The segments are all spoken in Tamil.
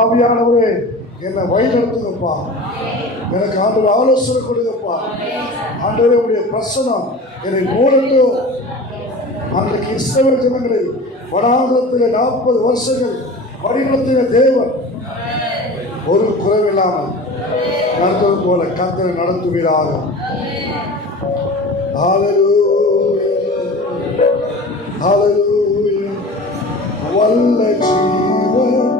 ஆவியானவரே என்னை வழிநடத்துங்கப்பா. எனக்கு ஆண்டு ஆலோசனை கொடுங்கப்பா. ஆண்டவரே உடைய பிரசனம் என்னை மூடட்டும். அன்றைக்கு இஸ்ரவேல் ஜனங்களை வடாந்திரத்தில் நாற்பது வருஷங்கள் வழிநடத்தின தேவன். ஒரு குறைவில்லாமல் நடந்தது போல கத்தனை நடத்துவீராக. Hallelujah. Hallelujah. வல்ல ஜீவன்.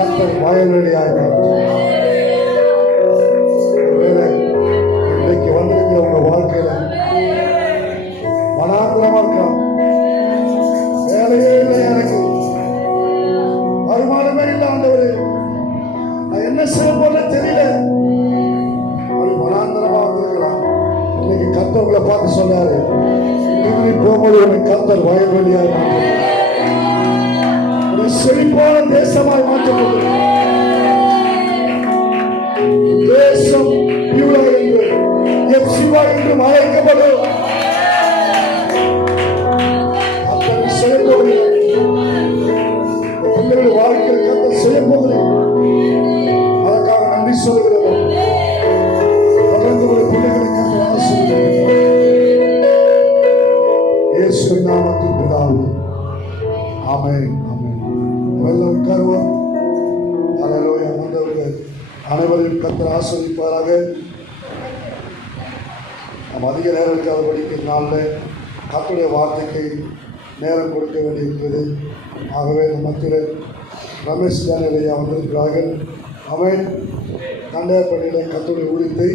கத்தர் வாயனடியாக செழிப்பான தேசமாய் மாற்றப்படும். தேசம் பியூலா என்று எப் சிவா என்று அழைக்கப்படும். கத்தரை செய்ய போகிறேன் வாழ்க்கையில் கத்தர் செய்ய அதற்காக நன்றி சொல்கிறோம் தொடர்ந்து ஒரு நாமத்தில் ஆமென் எல்லாம் உட்காருவோம் அல்லேலூயா ஆண்டவரே அனைவரையும் கத்தர் ஆஸ்வதிப்பாராக நாம் அதிக நேரம் இருக்காத படிக்கிற நாளில் கத்துடைய வார்த்தைக்கு நேரம் கொடுக்க வேண்டியிருக்கிறது ஆகவே இந்த மத்தியில் ரமேஷ் தானியலையா வந்திருக்கிறார்கள். அவன் தண்டையப்பள்ளியில் கத்துடைய ஊழியத்தை